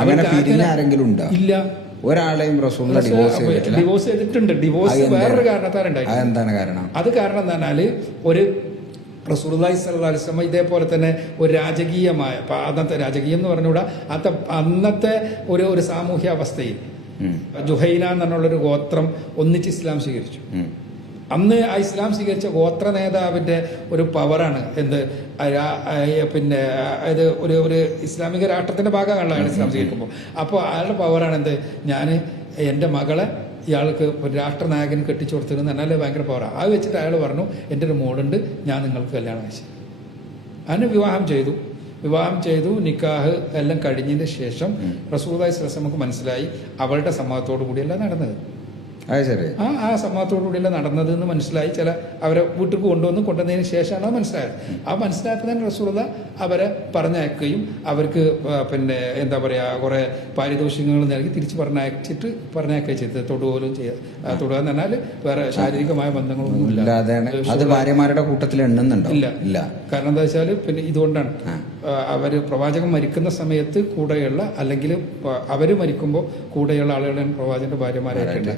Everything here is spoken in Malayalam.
അങ്ങനെ പിരിഞ്ഞ ആരെങ്കിലും ഉണ്ടോ? ഇല്ല. ഒരാളെയും റസൂലുള്ള ഡിവോഴ്സ് ചെയ്തിട്ടുണ്ട്. ഡിവോഴ്സ് വേറൊരു കാരണത്താലുണ്ടായി. അതെന്താണ് കാരണം? അത് കാരണം എന്താ പറഞ്ഞാല് ഒരു റസൂലുള്ളാഹി സ്വല്ലല്ലാഹു അലൈഹി വസല്ലം ഇതേപോലെ തന്നെ ഒരു രാജകീയമായ അന്നത്തെ രാജകീയം എന്ന് പറഞ്ഞുകൂടാ, അന്നത്തെ ഒരു സാമൂഹ്യ അവസ്ഥയിൽ ജുഹൈന എന്നുള്ളൊരു ഗോത്രം ഒന്നിച്ച് ഇസ്ലാം സ്വീകരിച്ചു. അന്ന് ആ ഇസ്ലാം സ്വീകരിച്ച ഗോത്ര നേതാവിന്റെ ഒരു പവറാണ് എന്ത് പിന്നെ ഇത് ഒരു ഇസ്ലാമിക രാഷ്ട്രത്തിന്റെ ഭാഗമാണല്ലോ അയാൾ ഇസ്ലാം സ്വീകരിക്കുമ്പോൾ. അപ്പോൾ അയാളുടെ പവറാണ് എന്ത്, ഞാൻ എൻ്റെ മകളെ ഇയാൾക്ക് ഒരു രാഷ്ട്രനായകന് കെട്ടിച്ചു കൊടുത്തിരുന്നു എന്നാലേ ഭയങ്കര പവറാണ്. അത് വെച്ചിട്ട് അയാൾ പറഞ്ഞു, എൻ്റെ ഒരു മോളുണ്ട്, ഞാൻ നിങ്ങൾക്ക് കല്യാണം കഴിച്ചു. അതിന് വിവാഹം ചെയ്തു. നിക്കാഹ് എല്ലാം കഴിഞ്ഞതിന് ശേഷം റസൂലുള്ളാഹി സ്വല്ലല്ലാഹു അലൈഹി വസല്ലം മനസ്സിലായി അവളുടെ സമ്മതത്തോടു കൂടിയല്ല നടന്നത്. ആ സമ്മതത്തോടു കൂടിയല്ല നടന്നത് എന്ന് മനസ്സിലായി. അവരെ വീട്ടിൽ കൊണ്ടുവന്നതിന് ശേഷമാണ് അത് മനസ്സിലായത്. ആ മനസ്സിലായപ്പോൾ തന്നെ റസൂലുള്ളാഹി അവരെ പറഞ്ഞയക്കുകയും അവർക്ക് പിന്നെ എന്താ പറയുക കുറെ പാരിതോഷികങ്ങൾ നൽകി തിരിച്ച് പറഞ്ഞയക്കുകയും ചെയ്തത്. തൊടുക എന്ന് പറഞ്ഞാൽ വേറെ ശാരീരികമായ ബന്ധങ്ങളൊന്നും ഇല്ല. ഭാര്യമാരുടെ കൂട്ടത്തിൽ ഇല്ല. കാരണം എന്താ വെച്ചാൽ പിന്നെ ഇതുകൊണ്ടാണ് അവര് പ്രവാചകൻ മരിക്കുന്ന സമയത്ത് കൂടെയുള്ള അല്ലെങ്കിൽ അവര് മരിക്കുമ്പോൾ കൂടെയുള്ള ആളുകളാണ് പ്രവാചകന്റെ ഭാര്യമാരായിട്ടുണ്ട്.